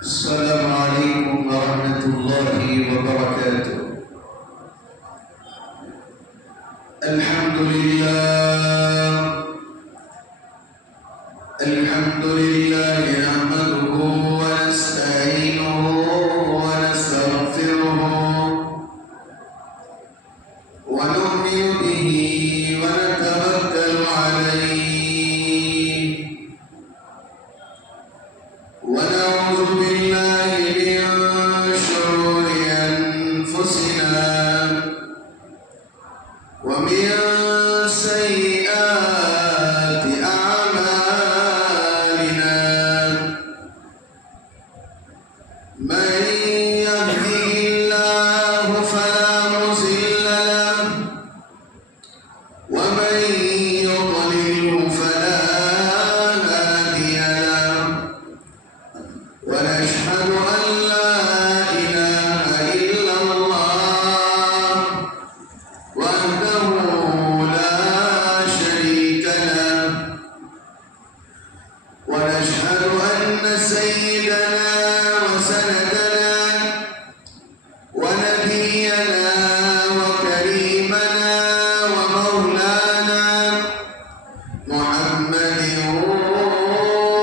السلام عليكم ورحمة الله وبركاته. الحمد لله نحمده ونستعينه ونستغفره ونؤمن به ونتوكل عليه ونعوذ بالله من شرور أنفسنا ومن سيئات أعمالنا من يهده الله فلا مضل له ومن يضلله فلا هادي له ونشهد أن لا إله إلا الله وحده لا شريك له ونشهد أن سيدنا وسندنا ونبينا وكريمنا ومولانا محمد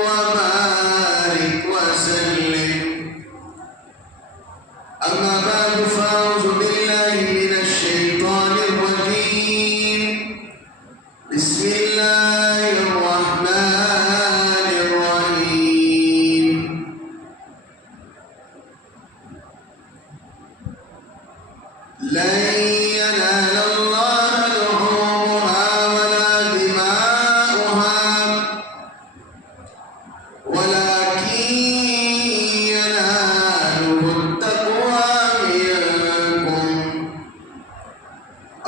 وبارك وسلم. أما بعد فأعوذ بالله من الشيطان الرجيم. بسم الله الرحمن الرحيم. لن ينال الله لحومها ولا دماؤها ولكن يناله التقوى منكم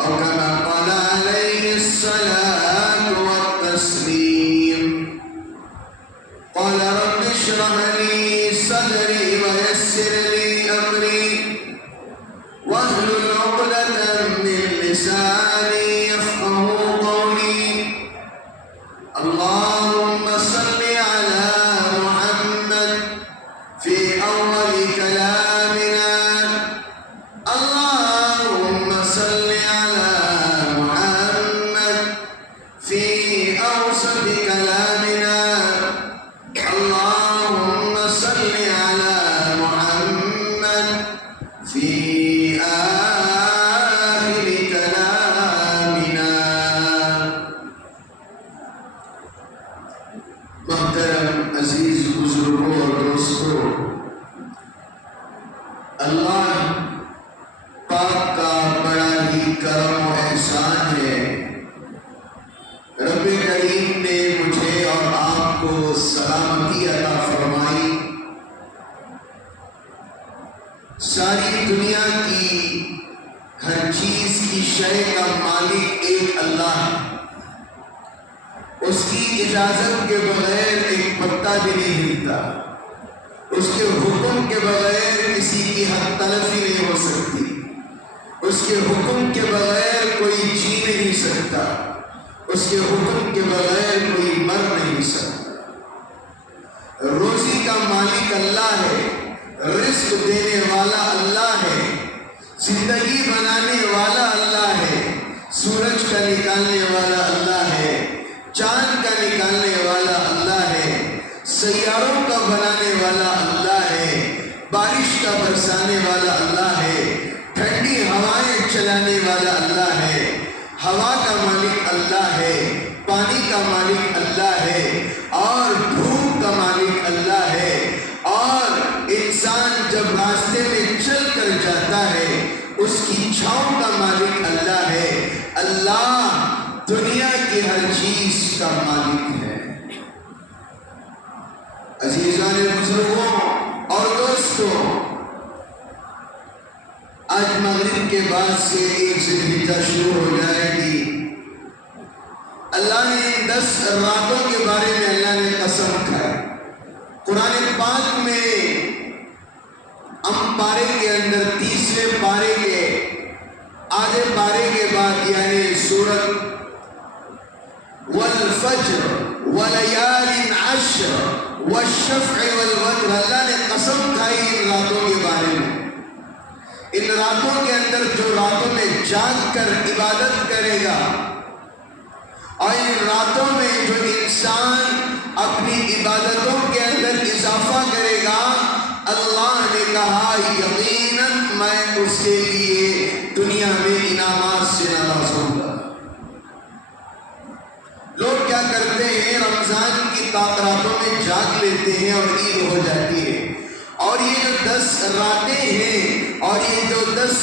أو كما قال عليه الصلاة والتسليم. قال رب اشرح لي صدري ويسر لي أمري واحلل عقدة من لساني يفقهوا قولي. اللهم صل على محمد في أول كلامنا. اللهم صل على محمد في أوسط كلامنا. اللهم صل على محمد في آخر كلامنا. محترم عزیز بزرگوں اور دوستوں، اللہ پاک کا بڑا ہی کرم و احسان ہے. رب کریم نے مجھے اور آپ کو سلامتی عطا فرمائی. ساری دنیا کی ہر چیز کی شے کا مالک ایک اللہ ہے. اس کی اجازت کے بغیر ایک پتا بھی نہیں ہلتا. اس کے حکم کے بغیر کسی کی حق تلفی نہیں ہو سکتی. اس کے حکم کے بغیر کوئی جی نہیں سکتا. اس کے حکم کے بغیر کوئی مر نہیں سکتا. روزی کا مالک اللہ ہے. رزق دینے والا اللہ ہے. زندگی بنانے والا اللہ ہے. سورج کا نکالنے والا اللہ ہے. چاند کا نکالنے والا اللہ ہے. سیاروں کا بنانے والا اللہ ہے. بارش کا برسانے والا اللہ ہے. ٹھنڈی ہوائیں چلانے والا اللہ ہے. ہوا کا مالک اللہ ہے. پانی کا مالک اللہ ہے. اور دھوپ کا مالک اللہ ہے. اور انسان جب راستے میں چل کر جاتا ہے اس کی چھاؤں کا مالک اللہ ہے. اللہ دنیا کی ہر چیز کا مالک ہے. عزیزان بزرگوں اور دوستوں، آج مغرب کے بعد سے ایک ذوالحجہ شروع ہو جائے گی. اللہ نے 10 راتوں کے بارے میں اللہ نے قسم کھائی. قرآن پاک میں پارے کے اندر 30ویں پارے کے آدھے پارے کے بعد یعنی سورت والفجر ولیال عشر والشفع والوتر، اللہ نے قسم کھائی ان راتوں کے بارے میں، ان راتوں کے اندر جو راتوں میں جاگ کر عبادت کرے گا اور ان راتوں میں جو انسان اپنی عبادتوں کے اندر اضافہ کرے گا، اللہ نے کہا یقیناً میں اس کے لیے دنیا میں انعامات سے نوازوں گا۔ لوگ کیا کرتے ہیں، رمضان کی راتوں میں جاگ لیتے ہیں اور عید ہو جاتی ہے، اور یہ جو 10 راتیں ہیں اور یہ جو 10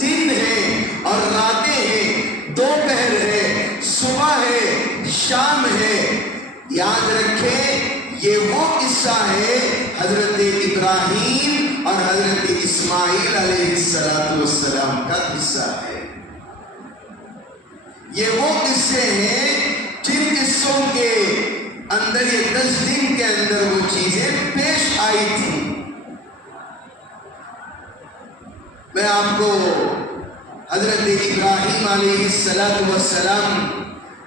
دن ہیں اور راتیں ہیں، دوپہر ہے، صبح ہے، شام ہے، یاد رکھیں یہ وہ قصہ ہے حضرت ابراہیم اور حضرت اسماعیل علیہ السلام کا قصہ ہے۔ یہ وہ قصے ہیں جن قصوں کے اندر یہ 10 دن کے اندر وہ چیزیں پیش آئی تھی۔ میں آپ کو حضرت ابراہیم علیہ السلام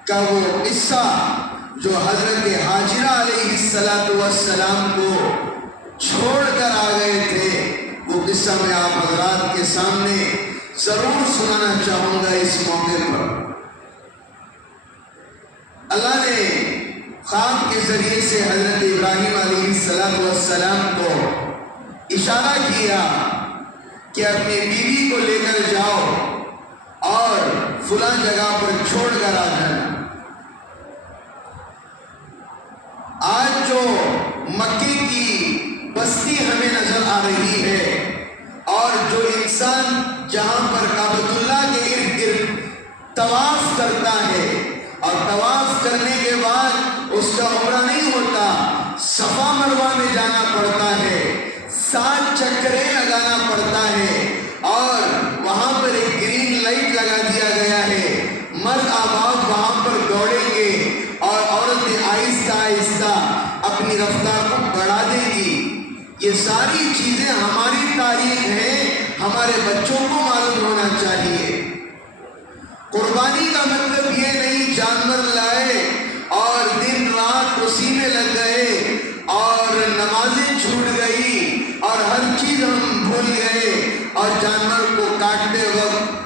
کا وہ قصہ جو حضرت حاجرہ علیہ السلام کو چھوڑ کر آ گئے تھے، وہ قصہ میں آپ حضرات کے سامنے ضرور سنانا چاہوں گا اس موقع پر۔ اللہ نے خواب کے ذریعے سے حضرت ابراہیم علیہ السلام کو اشارہ کیا کہ اپنی بیوی کو لے کر جاؤ اور فلاں جگہ پر چھوڑ کر آ جانا۔ آج جو مکے کی بستی ہمیں نظر آ رہی ہے اور جو انسان جہاں پر کعبۃ اللہ کے ارد گرد طواف کرتا ہے اور طواف کرنے کے بعد اس کا عمرہ نہیں ہوتا، صفا مروہ میں جانا پڑتا ہے، 7 چکریں لگانا پڑتا ہے اور وہاں پر ایک گرین لائٹ لگا دیا گیا ہے، مرد آباد وہاں پر دوڑیں گے اور عورتیں آہستہ آہستہ اپنی رفتار کو بڑھا دیں گی۔ یہ ساری چیزیں ہماری تاریخ ہیں، ہمارے بچوں کو معلوم ہونا چاہیے۔ قربانی کا مطلب یہ نہیں جانور لائے اور دن رات اسی میں لگ گئے اور نمازیں چھوٹ گئی اور ہر چیز ہم بھول گئے اور جانور کو کاٹتے وقت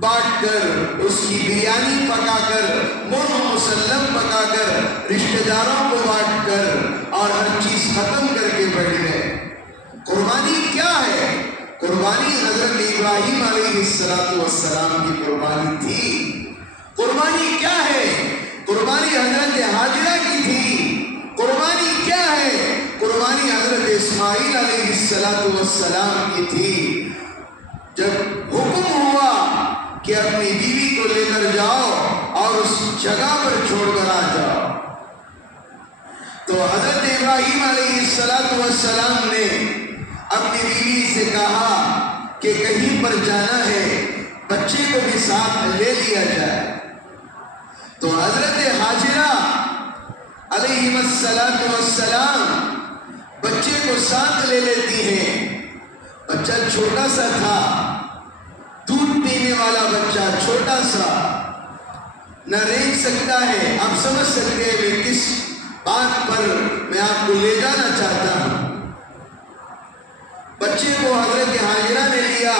بانٹ کر، اس کی بریانی پکا کر، مرغ مسلم پکا کر، رشتہ داروں کو بانٹ کر اور ہر چیز ختم کر کے بیٹھ گئے۔ قربانی کیا ہے؟ قربانی حضرت ابراہیم علیہ السلام کی قربانی تھی۔ قربانی کیا ہے؟ قربانی حضرت حاجرہ کی تھی۔ قربانی کیا ہے؟ قربانی حضرت اسماعیل علیہ السلام کی تھی۔ جب حکم ہوا کہ اپنی بیوی کو لے کر جاؤ اور اس جگہ پر چھوڑ کر آ جاؤ، تو حضرت ابراہیم علیہ السلام نے اپنی بیوی سے کہا کہ کہیں پر جانا ہے، بچے کو بھی ساتھ لے لیا جائے۔ تو حضرت حاجرہ علیہ السلام بچے کو ساتھ لے لیتی ہیں۔ بچہ چھوٹا سا تھا، دودھ پینے والا بچہ، چھوٹا سا، نہ رینگ سکتا ہے۔ آپ سمجھ سکتے ہیں میں کس بات پر میں آپ کو لے جانا چاہتا ہوں۔ بچے کو حضرت حاجرہ نے لیا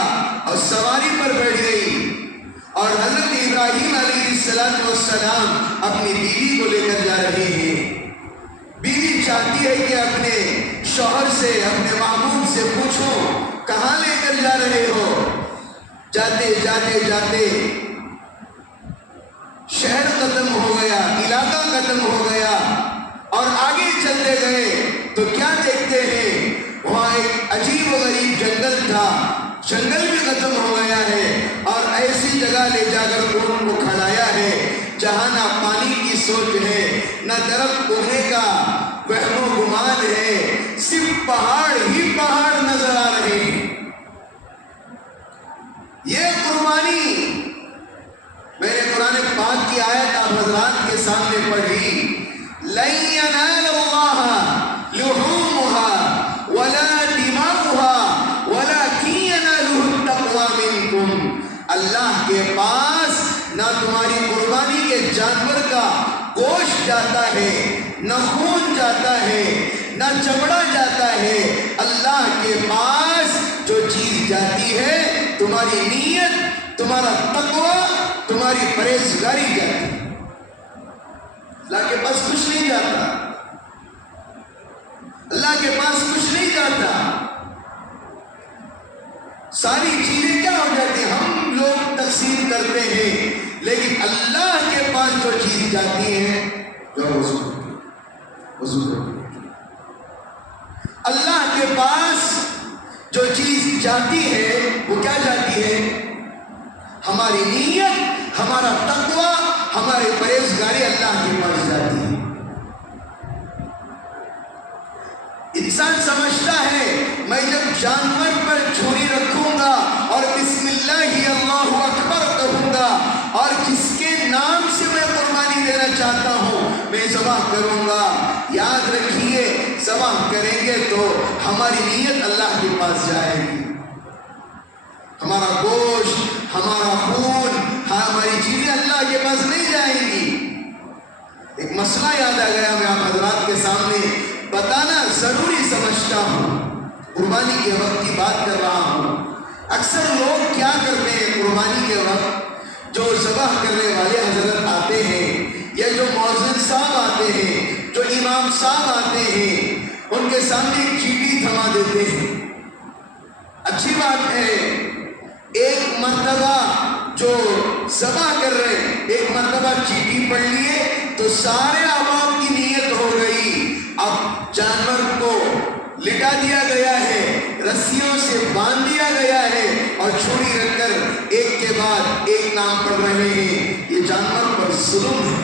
اور سواری پر بیٹھ گئی اور حضرت ابراہیم علیہ السلام اپنی بیوی کو لے کر جا رہے ہیں۔ بیوی چاہتی ہے کہ اپنے شوہر سے، اپنے محبوب سے پوچھو کہاں لے کر جا رہے ہو؟ جاتے جاتے جاتے شہر ختم ہو گیا، علاقہ ختم ہو گیا اور آگے چلتے گئے تو کیا دیکھتے ہیں، وہاں ایک عجیب و غریب جنگل تھا۔ جنگل بھی ختم ہو گیا ہے اور ایسی جگہ لے جا کر ان کو کھڑایا ہے جہاں نہ پانی کی سوچ ہے، نہ درخت اگنے کا وہم و گمان ہے، صرف پہاڑ ہی پہاڑ نظر آ رہے ہیں۔ یہ قربانی میں نے قرآن پاک کی آیت آپ حضرات کے سامنے پڑھی، لَن يَنَالَ اللَّهَ لُحُومُهَا وَلَا دِمَاؤُهَا وَلَكِنْ يَنَالُهُ التَّقْوَىٰ مِنكُمْ۔ اللہ کے پاس نہ تمہاری قربانی کے جانور کا گوشت جاتا ہے، نہ خون جاتا ہے، نہ چمڑا جاتا ہے، اللہ پاس جو چیز جاتی ہے تمہاری نیت، تمہارا تقوی، تمہاری پرہیزگاری جاتی ہے۔ اللہ کے پاس کچھ نہیں جاتا، اللہ کے پاس کچھ نہیں جاتا۔ ساری چیزیں کیا ہو جاتی ہیں؟ ہم لوگ تقسیم کرتے ہیں، لیکن اللہ کے پاس جو چیز جاتی ہے جو وضو اللہ کے پاس جو چیز جاتی ہے وہ کیا جاتی ہے؟ ہماری نیت، ہمارا تقوی، ہماری پرہیزگاری اللہ کے پاس جاتی ہے۔ انسان سمجھتا ہے میں جب جانور پر چھری رکھوں گا اور بسم اللہ اللہ اکبر کہوں گا اور جس کے نام سے میں قربانی دینا چاہتا ہوں میں ذبح کروں گا، یاد رکھیے ذبح کریں گے تو ہماری نیت اللہ کے پاس جائے گی، ہمارا گوشت، ہمارا خون، ہماری چیزیں اللہ کے پاس نہیں جائیں گی۔ ایک مسئلہ یاد آ گیا، میں آپ حضرات کے سامنے بتانا ضروری سمجھتا ہوں، قربانی کے وقت کی بات کر رہا ہوں۔ اکثر لوگ کیا کرتے ہیں قربانی کے وقت، جو ذبح کرنے والے حضرت آتے ہیں یا جو مؤذن صاحب آتے ہیں، جو امام صاحب آتے ہیں، ان کے سامنے ایک چیٹی تھما دیتے ہیں۔ اچھی بات ہے، ایک مرتبہ جو ذبح کر رہے ہیں ایک مرتبہ چیٹی پڑھ لیے تو سارے عوام کی نیت ہو گئی۔ اب جانور کو لٹا دیا گیا ہے، رسیوں سے باندھ دیا گیا ہے اور چھری رکھ کر ایک کے بعد ایک نام پڑھ رہے ہیں، یہ جانور پر ظلم ہے۔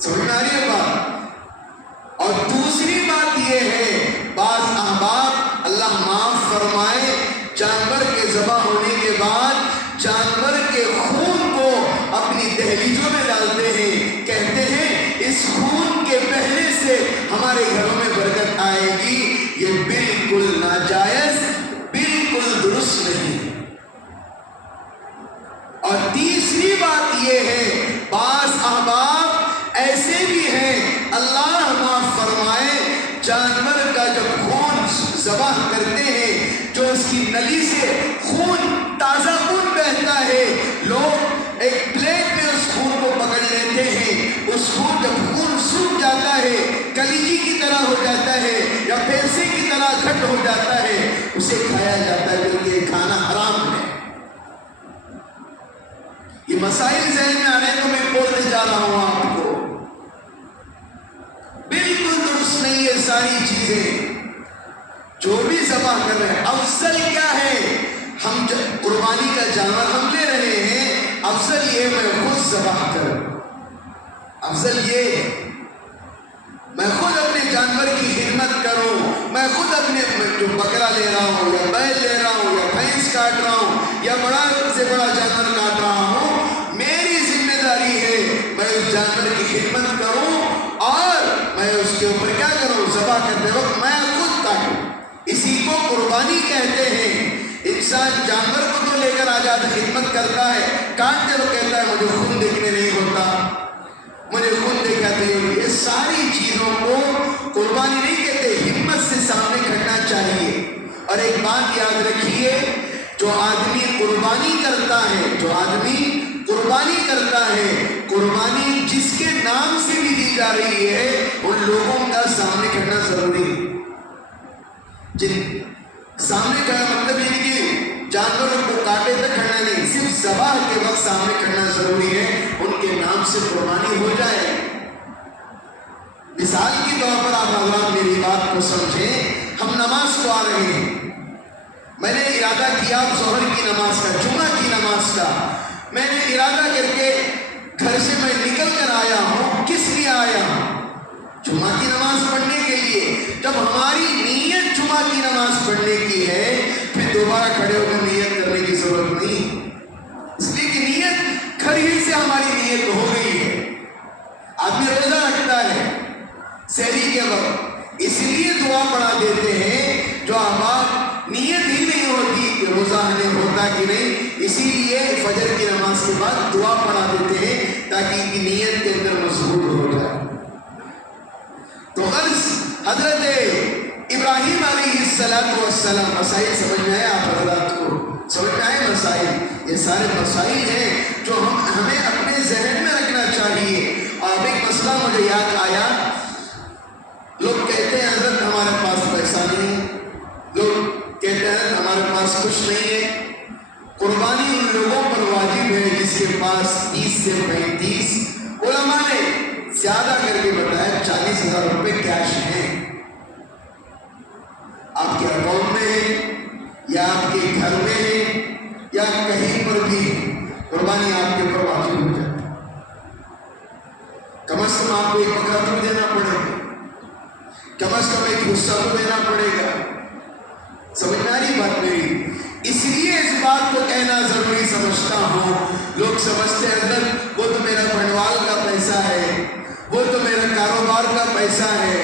سمجھ میں آ رہی ہے بات؟ اور دوسری بات یہ ہے، بعض احباب اللہ معاف فرمائے جانور کے ذبح ہونے کے بعد جانور کے خون کو اپنی دہلیزوں میں ڈالتے ہیں، کہتے ہیں اس خون کے بہنے سے ہمارے گھروں میں برکت آئے گی۔ یہ بالکل ناجائز، بالکل درست نہیں۔ اور تیسری بات یہ ہے، بعض احباب ایسے بھی ہیں اللہ معاف فرمائے جانور کا جب خون ذبح کرتے ہیں، جو اس کی نلی سے خون، تازہ خون بہتا ہے، لوگ ایک پلیٹ میں اس خون کو پکڑ لیتے ہیں، اس خون جب خون سوکھ جاتا ہے، کلیجی کی طرح ہو جاتا ہے یا پیسے کی طرح گھٹ ہو جاتا ہے، اسے کھایا جاتا ہے، کیونکہ یہ کھانا حرام ہے۔ یہ مسائل ذہن میں آنے تو میں بولتے جا رہا ہوں آپ کو، بالکل درست نہیں ہے ساری چیزیں جو بھی ذبح کر رہے ہیں۔ افضل کیا ہے؟ ہم قربانی کا جانور ہم لے رہے ہیں، افضل یہ میں خود ذبح کروں، افضل یہ میں خود اپنے جانور کی خدمت کروں، میں خود اپنے جو بکرا لے رہا ہوں یا بیل لے رہا ہوں یا بھینس کاٹ رہا ہوں یا بڑا سے بڑا جانور کاٹ رہا ہوں، میری ذمہ داری ہے میں اس جانور کی خدمت کروں اور میں اس کے اوپر کیا کروں؟ ذبح کرتے وقت میں خود کاٹوں۔ اسی کو قربانی کہتے ہیں۔ انسان جانور کو تو لے کر آ جاتا، خدمت کرتا ہے، کاٹتے تو کہتا ہے مجھے خون دیکھنے نہیں ہوتا، مجھے خون دکھاتے ہو۔ یہ ساری چیزوں کو قربانی نہیں کہتے، ہمت سے سامنے کھڑنا چاہیے۔ اور ایک بات یاد رکھیے، جو آدمی قربانی کرتا ہے، جو آدمی قربانی کرتا ہے، قربانی جس کے نام سے بھی دی جا رہی ہے ان لوگوں کا سامنے کھڑنا ضروری ہے۔ جن سامنے کھڑا مطلب یہ نہیں کہ جانوروں کو کاٹے تک کھڑنا نہیں، صرف ذبح کے وقت سامنے کھڑنا ضروری ہے، ان کے نام سے قربانی ہو جائے۔ مثال کے طور پر آپ حضرات میری بات کو سمجھیں، ہم نماز کو آ رہے ہیں، میں نے ارادہ کیا ظہر کی نماز کا، جمعہ کی نماز کا، میں نے ارادہ کر کے گھر سے میں نکل کر آیا ہوں، کس لیے آیا ہوں؟ جمعہ کی نماز پڑھنے کے لیے۔ جب ہماری نیت جمعہ کی نماز پڑھنے کی ہے پھر دوبارہ کھڑے ہو کر نیت کرنے کی ضرورت نہیں، اس لیے کہ نیت گھر ہی سے ہماری نیت ہو گئی ہے۔ آدمی روزہ رکھتا ہے سحری کے وقت، اس لیے دعا پڑھا دیتے ہیں، جو احباب نیت ہی نہیں ہوتی کہ روزہ ہمیں ہوتا کہ نہیں، اسی لیے فجر کی نماز کے بعد دعا پڑھا دیتے ہیں تاکہ ان کی نیت کے اندر مضبوط ہو جائے۔ تو غرض حضرت ابراہیم علیہ السلام مسائل سمجھ میں آئے آپ حضرات کو؟ سمجھ میں آئے مسائل؟ یہ سارے مسائل ہیں جو ہمیں اپنے ذہن میں رکھنا چاہیے۔ اب ایک مسئلہ مجھے یاد آیا، لوگ کہتے ہیں حضرت ہمارے پاس پیسہ نہیں ہے، لوگ کہتے ہیں ہمارے پاس کچھ نہیں ہے۔ قربانی ان لوگوں پر واجب ہے جس کے پاس 30 سے 35، علماء نے زیادہ کر کے بتایا 40,000 روپے کیش ہیں، آپ کے اکاؤنٹ میں ہے یا آپ کے گھر میں ہے یا کہیں پر بھی، قربانی آپ کے اوپر واجب ہو جائے۔ کم از کم آپ کو ایک بکرا تو دینا پڑے گا، کم از کم ایک حصہ تو دینا پڑے گا۔ سمجھ میں آ رہی بات میری؟ اس لیے اس بات کو کہنا ضروری سمجھتا ہوں۔ لوگ سمجھتے ہیں حضرت وہ تو میرا بھنڈوال کا پیسہ ہے، وہ تو میرا کاروبار کا پیسہ ہے۔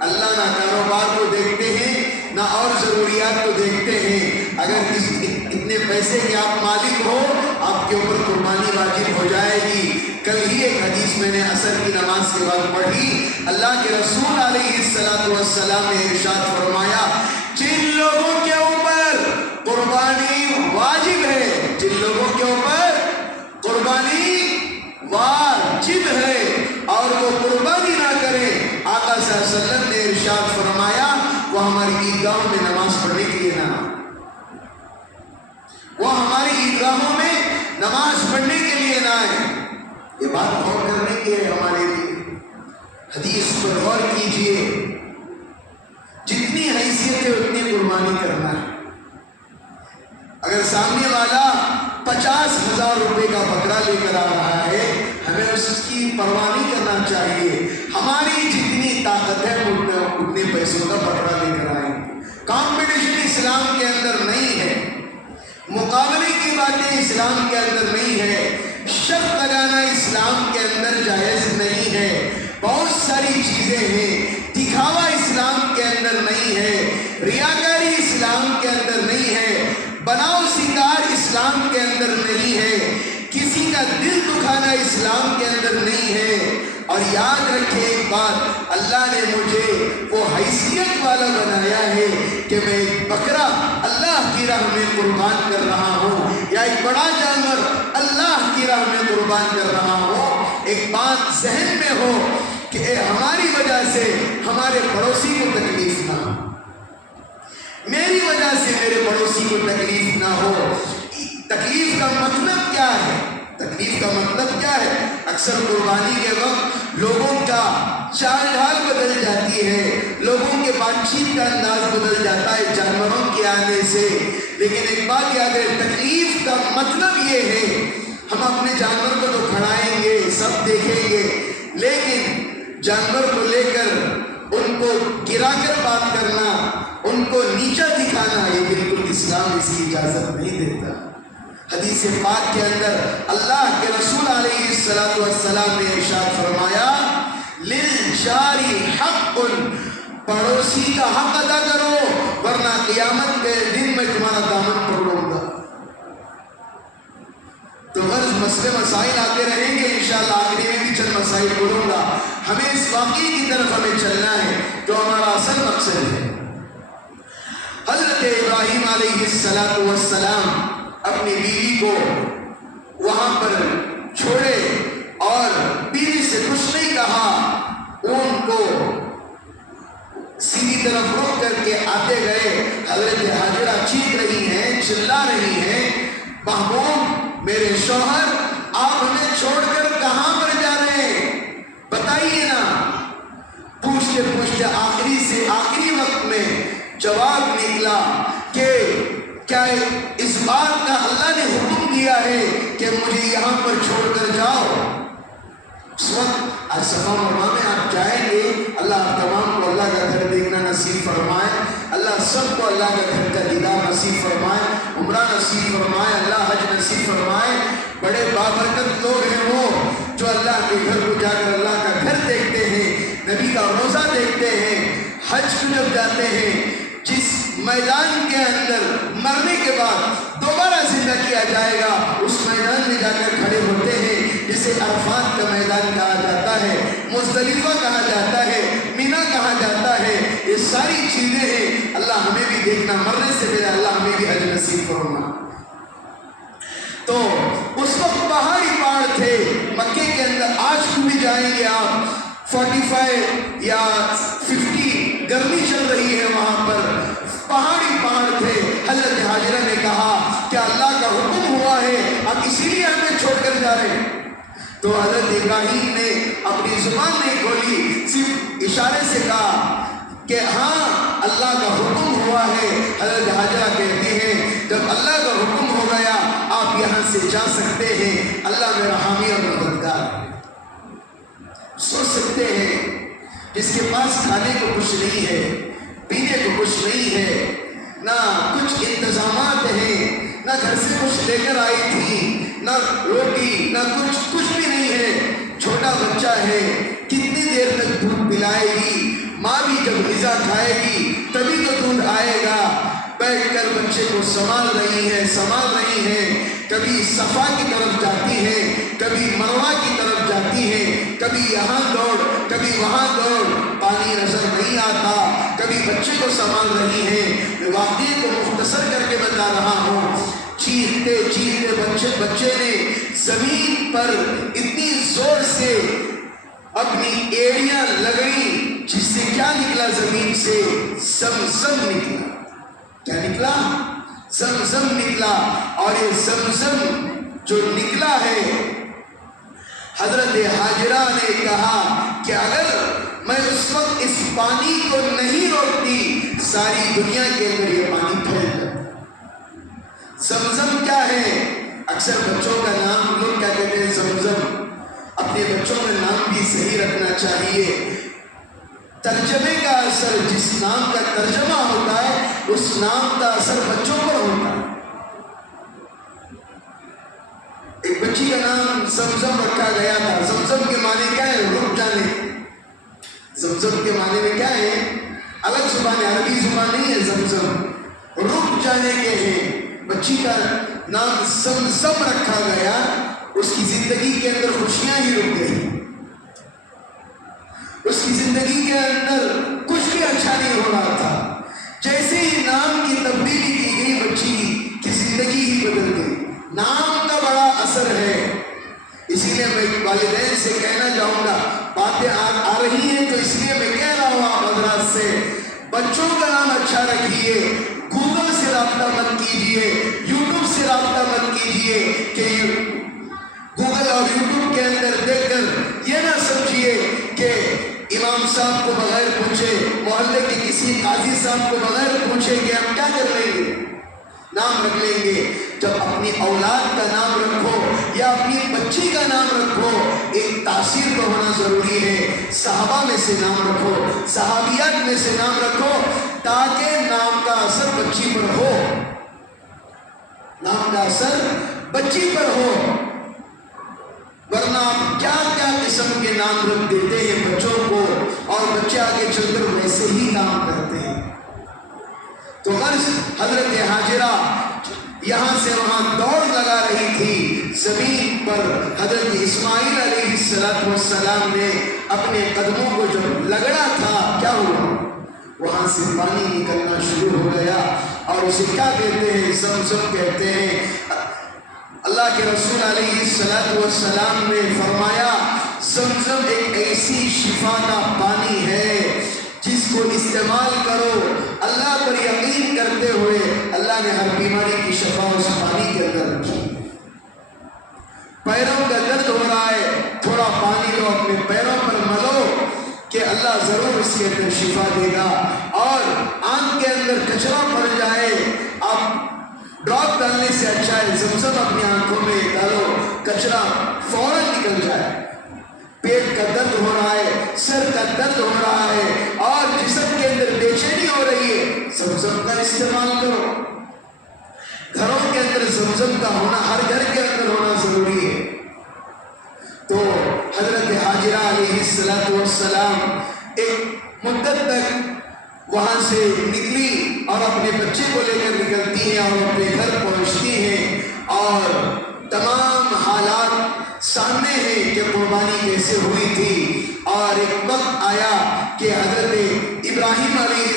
اللہ نہ کاروبار کو دیکھتے ہیں نہ اور ضروریات کو دیکھتے ہیں۔ اگر اتنے پیسے کے آپ مالک ہو، آپ کے اوپر قربانی واجب ہو جائے گی۔ کل ہی ایک حدیث میں نے عصر کی نماز کے بعد پڑھی، اللہ کے رسول علیہ السلام نے ارشاد فرمایا، جن لوگوں کے اوپر قربانی واجب ہے، جن لوگوں کے اوپر قربانی واجب ہے اور وہ قربانی نہ کرے، آقا صلی اللہ علیہ وسلم نے ارشاد فرمایا وہ ہماری عیدگاہوں میں نماز پڑھنے کے لیے نہ، وہ ہماری عیدگاہوں میں نماز پڑھنے کے لیے نہ آئے۔ یہ بات غور کرنے کی ہے ہمارے لیے، حدیث پر غور کیجئے۔ جتنی حیثیت ہے اتنی قربانی کرنا ہے۔ اگر سامنے والا 50,000 روپے کا بکرا لے کر آ رہا ہے، ہمیں اس کی پرواہ نہیں کرنا چاہیے۔ ہماری جتنی طاقت ہے اتنے پیسوں کا بکرا لے کر آئیں گے۔ کمپٹیشن اسلام کے اندر نہیں ہے، مقابلے کی باتیں اسلام کے اندر نہیں ہے، شرط لگانا اسلام کے اندر جائز نہیں ہے۔ بہت ساری چیزیں ہیں، دکھاوا اسلام کے اندر نہیں ہے، ریاکاری اسلام کے اندر نہیں ہے، بناؤ سنگار اسلام کے اندر نہیں ہے، کسی کا دل دکھانا اسلام کے اندر نہیں ہے۔ اور یاد رکھے ایک بات، اللہ نے مجھے وہ حیثیت والا بنایا ہے کہ میں ایک بکرا اللہ کی راہ میں قربان کر رہا ہوں یا ایک بڑا جانور اللہ کی راہ میں قربان کر رہا ہوں۔ ایک بات ذہن میں ہو کہ ہماری وجہ سے ہمارے پڑوسی کو تکلیف نہ ہو، میری وجہ سے میرے پڑوسی کو تکلیف نہ ہو۔ تکلیف کا مطلب کیا ہے؟ تکلیف کا مطلب کیا ہے؟ اکثر قربانی کے وقت لوگوں کا چال ڈھال بدل جاتی ہے، لوگوں کے بات چیت کا انداز بدل جاتا ہے جانوروں کے آنے سے۔ لیکن ایک بات یاد ہے، تکلیف کا مطلب یہ ہے ہم اپنے جانور کو تو کھڑائیں گے، سب دیکھیں گے، لیکن جانور کو لے کر ان کو گرا کر بات کرنا، ان کو نیچا دکھانا، یہ بالکل اسلام اس کی اجازت نہیں دیتا۔ حدیث پاک کے اندر اللہ کے رسول علیہ السلام نے ارشاد فرمایا، للجاری حق، پڑوسی کا حق ادا کرو ورنہ قیامت کے دن میں تمہارا دامن پکڑوں گا۔ تو غرض مسئلے مسائل آتے رہیں گے، انشاءاللہ آخری میں بھی چند مسائل بولوں گا۔ ہمیں اس واقعے کی طرف ہمیں چلنا ہے جو ہمارا اصل مقصد ہے۔ حضرت ابراہیم علیہ السلام اپنی بیوی کو وہاں پر چھوڑے اور بیوی سے کچھ نہیں کہا، ان کو سیدھی طرف رخ کر کے آتے گئے۔ حضرت حاجرہ چیخ رہی ہیں، چلا رہی ہیں، محبوب میرے شوہر آپ ہمیں چھوڑ کر کہاں پر جا رہے ہیں، بتائیے نا۔ پوچھتے پوچھتے آخری سے آخری وقت میں جواب نکلا کہ کیا اس بات کا اللہ نے حکم دیا ہے کہ مجھے یہاں پر چھوڑ کر جاؤ؟ اس وقت آج صفا مروا میں آپ جائیں گے، اللہ آپ تمام کو اللہ کا گھر دیکھنا نصیب فرمائے، اللہ سب کو اللہ کا گھر کا دیدار نصیب فرمائے، عمرہ نصیب فرمائے، اللہ حج نصیب فرمائے۔ بڑے بابرکت لوگ ہیں وہ جو اللہ کے گھر کو جا کر اللہ کا گھر دیکھتے ہیں، نبی کا روزہ دیکھتے ہیں، حج کو جب جاتے ہیں، جس میدان کے اندر مرنے کے بعد دوبارہ زندہ کیا جائے گا، اس میدان میں جا کر کھڑے ہوتے ہیں، جسے عرفات کا میدان کہا جاتا ہے، مزدلفہ کہا جاتا ہے، مینا کہا جاتا ہے۔ اس ساری چیزیں ہیں، اللہ ہمیں بھی دیکھنا، مرنے سے پہلے اللہ ہمیں بھی حج نصیب فرما۔ تو اس وقت پہاڑی پہاڑ تھے مکے کے اندر، آج بھی جائیں گے آپ 45 یا 50 گرمی چل رہی ہے وہاں پر، پہاڑی پہاڑ تھے۔ حضرت حاجرہ نے کہا کہ اللہ کا حکم ہوا ہے، اب اسی لیے ہمیں چھوڑ کر جا رہے ہیں۔ تو حضرت ابراہیم نے اپنی زبان نہیں کھولی، صرف اشارے سے کہا کہ ہاں اللہ کا حکم ہوا ہے۔ حضرت حاجرہ کہتے ہیں جب اللہ کا حکم ہو گیا آپ یہاں سے جا سکتے ہیں، اللہ میرا حامی اور مددگار ہے۔ سوچ سکتے ہیں جس کے پاس کھانے کو کچھ نہیں ہے، پینے کو کچھ نہیں ہے، نہ کچھ انتظامات ہیں، نہ گھر سے کچھ لے کر آئی تھی، نہ روٹی نہ کچھ بھی نہیں ہے، چھوٹا بچہ ہے، کتنی دیر تک دودھ پلائے گی؟ ماں بھی جب غذا کھائے گی تبھی تو دودھ آئے گا۔ بیٹھ کر بچے کو سنبھال رہی ہے، کبھی صفا کی طرف جاتی ہے، کبھی مروہ کی طرف جاتی ہے، کبھی یہاں دوڑ کبھی وہاں دوڑ، پانی نظر نہیں آتا، کبھی بچے کو سنبھال رہی ہے۔ میں واقعے کو مختصر کر کے بتا رہا ہوں، چیختے بچے نے زمین پر اتنی زور سے اپنی ایڑیاں لگڑی، جس سے کیا نکلا؟ زمین سے زمزم نکلا۔ کیا نکلا؟ زمزم نکلا۔ اور یہ زمزم جو نکلا ہے، حضرت حاجرہ نے کہا کہ اگر میں اس وقت اس پانی کو نہیں روکتی ساری دنیا کے اندر یہ پانی پھیل جاتا۔ زمزم کیا ہے؟ اکثر بچوں کا نام لوگ کیا کہتے ہیں؟ زمزم۔ اپنے بچوں کا نام بھی صحیح رکھنا چاہیے۔ ترجمے کا اثر، جس نام کا ترجمہ ہوتا ہے اس نام کا اثر بچوں پر ہوتا ہے۔ ایک بچی کا نام زمزم رکھا گیا تھا۔ زمزم کے معنی کیا ہے؟ رک جانے۔ زمزم کے معنی میں کیا ہے؟ الگ زبان ہے، عربی زبان نہیں ہے زمزم، رک جانے کے ہیں۔ بچی کا نام زمزم رکھا گیا، اس کی زندگی کے اندر خوشیاں ہی رک گئی، اس کی زندگی کے اندر کچھ بھی اچھا نہیں ہو رہا تھا۔ جیسے ہی نام کی تبدیلی کی گئی بچی کی زندگی ہی بدل گئی۔ نام کا بڑا اثر ہے، اسی لیے میں والدین سے کہنا چاہوں گا، باتیں آ رہی ہیں تو اس لیے میں کہہ رہا ہوں آپ حضرات سے، بچوں کا نام اچھا رکھیے، گوگل سے رابطہ مت کیجیے، یوٹیوب سے رابطہ مت کیجیے کہ گوگل اور یوٹیوب کے اندر دیکھ کر یہ نہ سمجھیے کہ امام صاحب کو بغیر پوچھے، محلے کے کسی قاضی صاحب کو بغیر پوچھے کہ ہم کیا کر لیں گے، نام رکھ لیں گے۔ جب اپنی اولاد کا نام رکھو یا اپنی بچی کا نام رکھو، ایک تاثیر تو ہونا ضروری ہے۔ صحابہ میں سے نام رکھو، صحابیات میں سے نام رکھو، تاکہ نام کا اثر بچی پر ہو، نام کا اثر بچی پر ہو۔ ورنہ آپ کیا کیا قسم کے نام رکھ دیتے ہیں بچوں کو، اور بچے آگے چل کر ویسے ہی نام کرتے ہیں۔ تو غرض حضرت حاجرہ یہاں سے وہاں دوڑ لگا رہی تھی زمین پر۔ حضرت اسماعیل علیہ السلام نے اپنے قدموں کو جب لگڑا تھا، کیا ہوا؟ وہاں سے پانی نکلنا شروع ہو گیا، اور اسے کیا کہتے ہیں؟ زمزم کہتے ہیں۔ اللہ کے رسول علیہ السلام نے فرمایا زمزم ایک ایسی شفا کا پانی ہے جس کو استعمال کرو، اللہ پر یقین کرتے ہوئے اللہ نے ہر بیماری کی شفا اس پانی کے اندر رکھی۔ پیروں کا درد ہو رہا ہے، تھوڑا پانی لو، اپنے پیروں پر ملو کہ اللہ ضرور اس کے اندر شفا دے گا۔ اور آنکھ کے اندر کچرا پڑ جائے، آپ ڈراپ ڈالنے سے اچھا ہے زمزم اپنی آنکھوں میں ڈالو، کچرا فوراً نکل جائے۔ پیٹ کا درد ہو رہا ہے، سر کا درد ہو رہا ہے، اور جسم کے اندر بے چینی ہو رہی ہے، زمزم کا استعمال کرو۔ گھروں کے اندر زمزم کا ہونا، ہر گھر کے اندر ہونا ضروری ہے۔ تو حضرت حاجرہ علیہ السلام ایک مدت تک وہاں سے نکلی اور اپنے بچے کو لے کر نکلتی ہیں اور اپنے گھر پہنچتی ہیں، اور تمام حالات سامنے ہیں کہ قربانی کیسے ہوئی تھی۔ اور ایک وقت آیا کہ حضرت ابراہیم علیہ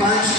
5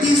30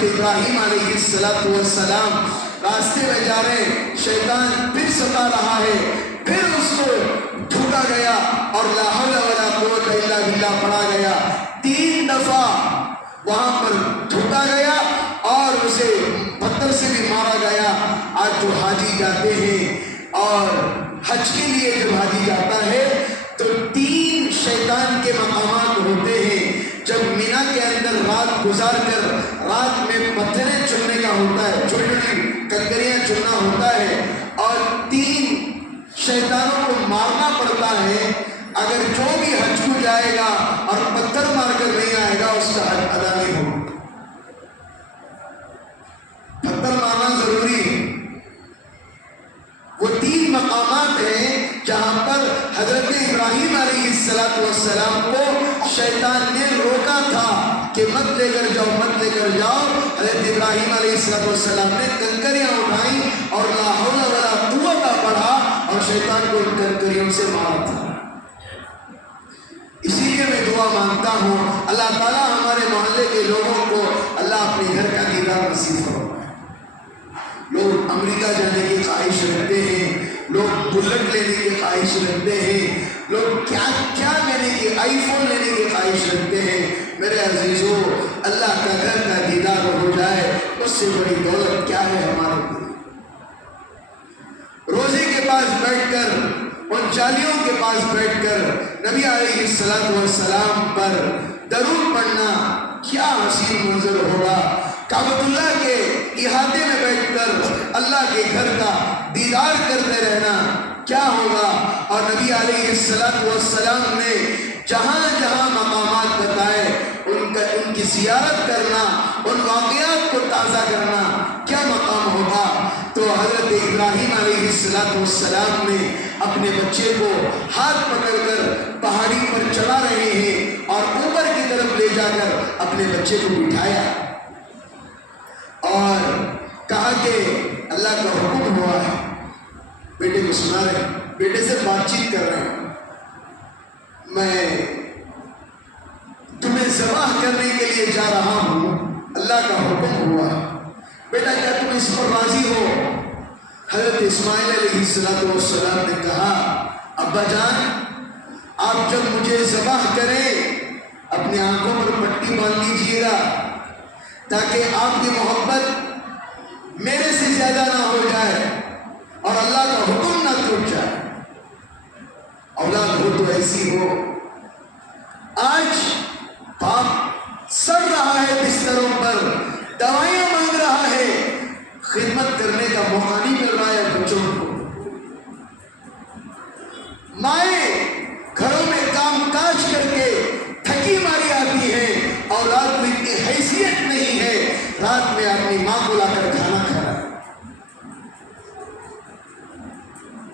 حضرت ابراہیم علیہ السلام راستے میں جا رہے، شیطان پھر ستا رہا ہے، پھر اس کو ڈھونڈا گیا اور لا حول ولا قوت الا باللہ پڑھا گیا۔ 3 دفعہ وہاں پر ڈھونڈا گیا اور اسے پتھر سے بھی مارا گیا۔ آج جو حاجی جاتے ہیں اور حج کے لیے جب حاجی جاتا ہے تو 3 شیطان کے مقامات ہوتے ہیں۔ جب مینا کے اندر رات گزار کر رات میں پتھریں چننے کا ہوتا ہے، چھوٹی چھوٹی کنکریاں چننا ہوتا ہے اور 3 شیطانوں کو مارنا پڑتا ہے۔ اگر جو بھی حج کو جائے گا اور پتھر مار کر نہیں آئے گا اس کا حج ادا نہیں ہوگا۔ پتھر مارنا ضروری ہے۔ وہ 3 مقامات ہیں جہاں پر حضرت ابراہیم علیہ السلام کو شیطان نے روکا تھا کہ مت لے کر جاؤ، مت لے کر جاؤ۔ حضرت ابراہیم علیہ السلام نے کنکریاں اٹھائیں اور لا حول ولا قوت پڑھا اور شیطان کو ان کنکریوں سے مارا تھا۔ اسی لیے میں دعا مانگتا ہوں اللہ تعالیٰ ہمارے محلے کے لوگوں کو اللہ اپنے گھر کا دیدار نصیب فرمائے۔ لوگ امریکہ جانے کی خواہش رکھتے ہیں، لوگ بلٹ لینے کی خواہش رکھتے ہیں، لوگ کیا کیا لینے کی، آئی فون لینے کی خواہش رکھتے ہیں۔ میرے عزیزو، اللہ کا گھر کا دیدار ہو جائے اس سے بڑی دولت کیا ہے ہمارے لیے۔ روزے کے پاس بیٹھ کر، ان چالیوں کے پاس بیٹھ کر نبی علیہ السلام پر درود پڑھنا کیا حسین منظر ہوگا۔ کعبۃ اللہ کے احاطے میں بیٹھ کر اللہ کے گھر کا دیدار کرتے رہنا کیا ہوگا۔ اور نبی علیہ السلام نے جہاں جہاں مقامات بتائے ان کی زیارت کرنا، ان واقعات کو تازہ کرنا کیا مقام ہوگا۔ تو حضرت ابراہیم علیہ السلام نے اپنے بچے کو ہاتھ پکڑ کر پہاڑی پر چلا رہے ہیں اور اوپر کی طرف لے جا کر اپنے بچے کو بٹھایا اور کہا کہ اللہ کا حکم ہوا ہے۔ بیٹے کو سنا رہے ہیں، بیٹے سے بات چیت کر رہے ہیں، میں تمہیں ذبح کرنے کے لیے جا رہا ہوں، اللہ کا حکم ہوا ہے، بیٹا کیا تم اس پر راضی ہو؟ حضرت اسماعیل علیہ السلام نے کہا ابا جان آپ جب مجھے ذبح کریں اپنی آنکھوں پر پٹی باندھ لیجیے گا تاکہ آپ کی محبت میرے سے زیادہ نہ ہو جائے اور اللہ کا حکم نہ ٹوٹ جائے۔ اولاد ہو تو ایسی ہو۔ آج باپ سڑ رہا ہے بستروں پر، دوائیاں مانگ رہا ہے، خدمت کرنے کا موقع نہیں مل رہا ہے بچوں کو۔ مائیں گھروں میں کام کاج کر کے تھکی ماری آتی ہے، اولاد میں اتنی حیثیت نہیں ہے، رات میں اپنی ماں کو لا کر کھانا کھا رہا ہے۔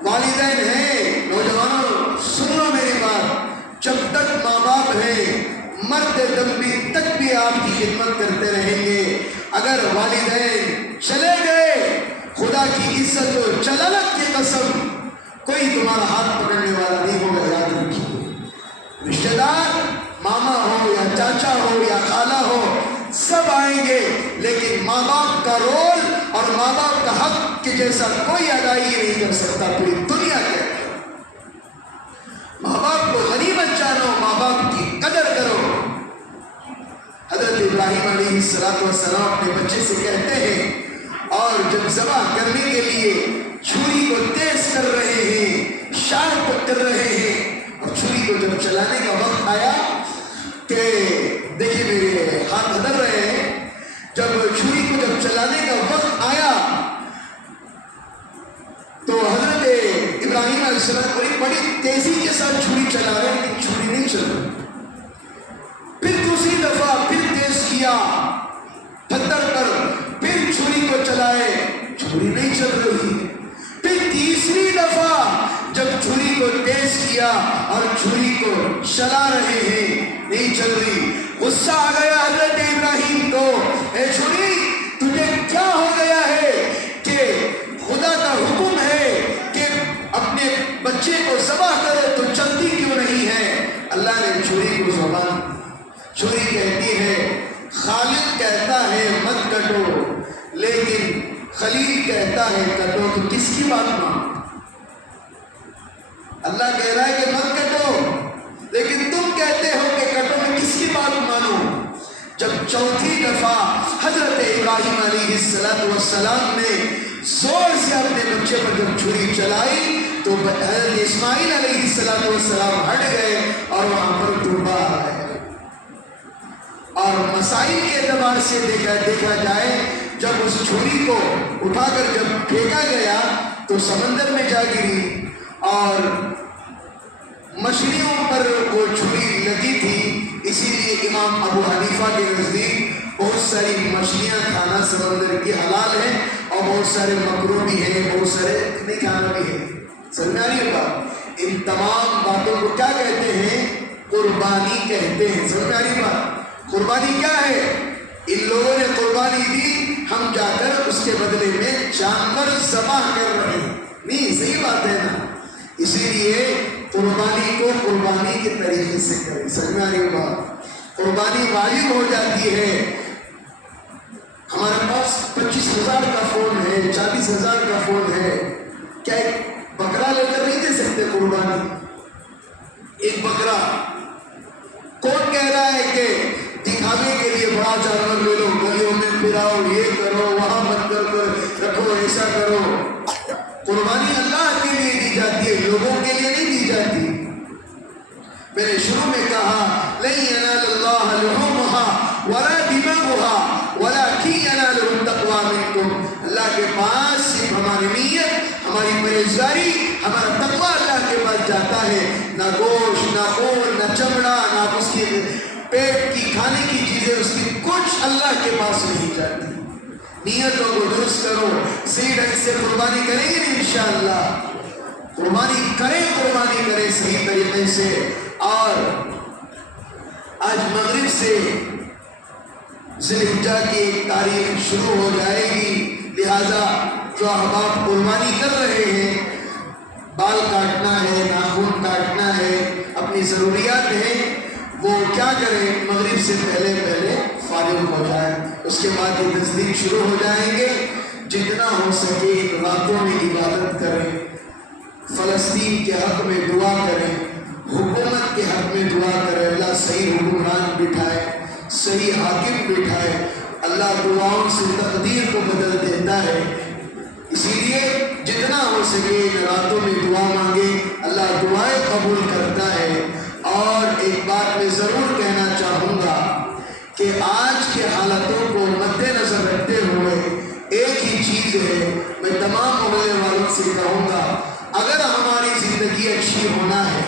والدین ہیں، نوجوانوں سن لو میری بات، جب تک ماں باپ ہیں مرتے دم تک بھی آپ کی خدمت کرتے رہیں گے۔ اگر والدین چلے گئے خدا کی عزت و جلالت کی قسم کوئی تمہارا ہاتھ پکڑنے والا نہیں ہوگا، یاد رکھیے۔ رشتہ دار ماما ہو یا چاچا ہو یا خالہ ہو سب آئیں گے، لیکن ماں باپ کا رول اور ماں باپ کا حق کے جیسا کوئی ادائیگی نہیں کر سکتا پوری دنیا کے۔ ماں باپ کو غنیمت جانو، ماں باپ کی قدر کرو۔ حضرت ابراہیم علیہ السلام اپنے بچے سے کہتے ہیں اور جب ذبح کرنے کے لیے چھری کو تیز کر رہے ہیں، شارپ کر رہے ہیں، اور چھری کو جب چلانے کا وقت آیا کہ دیکھیے میرے ہاتھ ادھر رہے ہیں، جب چھری کو جب چلانے کا وقت آیا تو حضرت ابراہیم علیہ السلام بڑی تیزی کے ساتھ چھری چلا رہے ہیں لیکن چھری نہیں چل رہی۔ پھر دوسری دفعہ پھر تیز کیا پتھر پر، پھر چھری کو چلائے، چھری نہیں چل رہی۔ پھر تیسری دفعہ جب چھری کو تیز کیا اور چھری کو چلا رہے ہیں، نہیں چل رہی۔ غصہ آ گیا حضرت ابراہیم کو، اے چھری تجھے کیا ہو گیا ہے کہ خدا کا حکم ہے کہ اپنے بچے کو ذبح کرو تو چلتی کیوں نہیں ہے؟ اللہ نے چھری کو زبان، چھری کہتی ہے، خالق کہتا ہے مت کٹو، لیکن خلیل کہتا ہے کٹو تو کس کی بات مانو؟ اللہ کہہ رہا ہے کہ مت کٹو، لیکن تم کہتے ہو کہ کٹو، میں کس کی بات مانوں؟ جب چوتھی دفعہ حضرت ابراہیم علیہ السلام نے زور سے اپنے بچے پر جب چھری چلائی تو حضرت اسماعیل علیہ السلام ہٹ گئے اور وہاں پر دوبا آ گئے۔ اور مسائل کے اعتبار سے دیکھا جائے، جب اس چھری کو اٹھا کر جب پھینکا گیا تو سمندر میں جا گری، اور مچھلیوں پر وہ چھری لگی تھی، اسی لیے امام ابو حنیفہ کے نزدیک بہت ساری مچھلیاں کھانا سمندر کی حلال ہے، اور بہت سارے مکروہ بھی ہیں، بہت سارے نہیں کھانا بھی ہے۔ سمجھ آ رہی ہے بات؟ ان تمام باتوں کو کیا کہتے ہیں؟ قربانی کہتے ہیں۔ سمجھ آ رہی ہے بات؟ قربانی کیا ہے؟ ان لوگوں نے قربانی دی، ہم جا کر اس کے بدلے میں جانور ذبح کر رہے ہیں، نہیں صحیح بات ہے نا؟ اسی لیے قربانی کو قربانی کے طریقے سے کریں۔ سمجھ آ رہی ہے بات؟ قربانی واجب ہو جاتی ہے۔ ہمارے پاس 25,000 کا فون ہے، 40,000 کا فون ہے، کیا ایک بکرا لے کر نہیں دے سکتے قربانی؟ ایک بکرا کون کہہ رہا ہے کہ دکھانے کے لیے بڑا جانور لے لو، گلیوں میں پھراؤ، یہ کرو، وہاں مت کر رکھو، ایسا کرو؟ قربانی اللہ کے لیے دی جاتی ہے، لوگوں کے لیے نہیں دی جاتی۔ میں نے شروع میں کہا لن ینال اللہ لحومها ولا دماؤها ولکن ینالہ التقوی منکم، اللہ کے پاس صرف ہماری نیت، ہماری پرہیزگاری، ہمارا تقوی اللہ کے پاس جاتا ہے، نہ گوشت، نہ خون، نہ چمڑا، نہ اس کی پیٹ کی کھانے کی چیزیں، اس کی کچھ اللہ کے پاس نہیں جاتی۔ نیتوں کو درست کرو، صحیح ڈھنگ سے قربانی کریں گے انشاءاللہ، قربانی کریں صحیح طریقے سے۔ اور آج مغرب سے ذی الحجہ کی ایک تاریخ شروع ہو جائے گی، لہذا جو احباب قربانی کر رہے ہیں، بال کاٹنا ہے، ناخن کاٹنا ہے، اپنی ضروریات ہیں، وہ کیا کریں؟ مغرب سے پہلے فارغ ہو جائیں، اس کے بعد یہ تصدیق شروع ہو جائیں گے۔ جتنا ہو سکے ان راتوں میں عبادت کریں، فلسطین کے حق میں دعا کریں، حکومت کے حق میں دعا کریں، اللہ صحیح حکمران بٹھائے، صحیح حاکم بٹھائے، اللہ دعاؤں سے تقدیر کو بدل دیتا ہے۔ اسی لیے جتنا ہو سکے ان راتوں میں دعا مانگے، اللہ دعائیں قبول کرتا ہے۔ اور ایک بات میں ضرور کہنا چاہوں گا کہ آج کے حالتوں کو مد نظر رکھتے ہوئے ایک ہی چیز ہے، میں تمام محلے والوں سے کہوں گا، اگر ہماری زندگی اچھی ہونا ہے،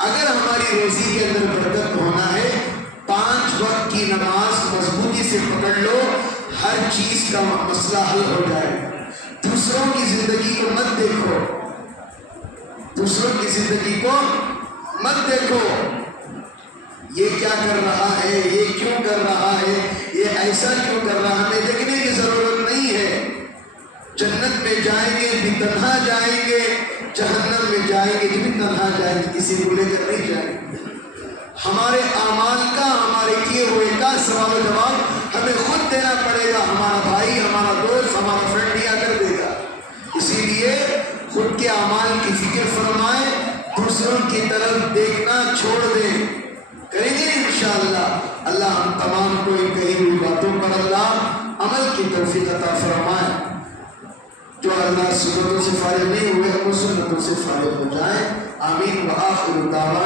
اگر ہماری روزی کے اندر برکت ہونا ہے، 5 وقت کی نماز مضبوطی سے پکڑ لو، ہر چیز کا مسئلہ حل ہو جائے گا۔ دوسروں کی زندگی کو مت دیکھو، دوسروں کی زندگی کو مت دیکھو، یہ کیا کر رہا ہے، یہ کیوں کر رہا ہے، یہ ایسا کیوں کر رہا ہے، ہمیں دیکھنے کی ضرورت نہیں ہے۔ جنت میں جائیں گے بھی تنہا جائیں گے، جہنم میں جائیں گے بھی تنہا جائیں گے، کسی کو لے کر نہیں جائیں گے۔ ہمارے اعمال کا، ہمارے کیے ہوئے کا سوال و جواب ہمیں خود دینا پڑے گا، ہمارا بھائی، ہمارا دوست، ہمارا فرینڈ نہیں آ کر دے گا۔ اسی لیے خود کے اعمال کی فکر فرمائیں، دوسروں کی طرف دیکھنا چھوڑ دیں، کریں گے انشاءاللہ۔ اللہ ہم تمام کو ان کہی ہوئی باتوں پر اللہ عمل کی توفیق عطا فرمائے۔ جو اللہ سنتوں سے فارغ نہیں ہوئے، ہم سنتوں سے فارغ ہو جائیں۔ آمین۔ وآخر دعوانا